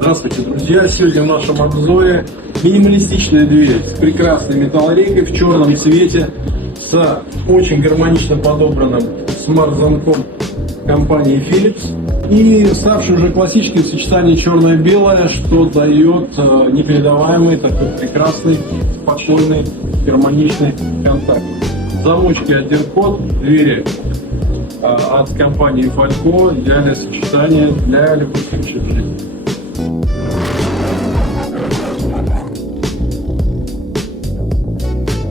Здравствуйте, друзья! Сегодня в нашем обзоре минималистичная дверь с прекрасной металлорейкой в черном цвете с очень гармонично подобранным смарт-замком компании Philips и ставшее уже классическое сочетание черное-белое, что дает непередаваемый такой прекрасный, спокойный, гармоничный контакт. Замочки AdderCode, двери от компании Falco, идеальное сочетание для любых случаев жизни.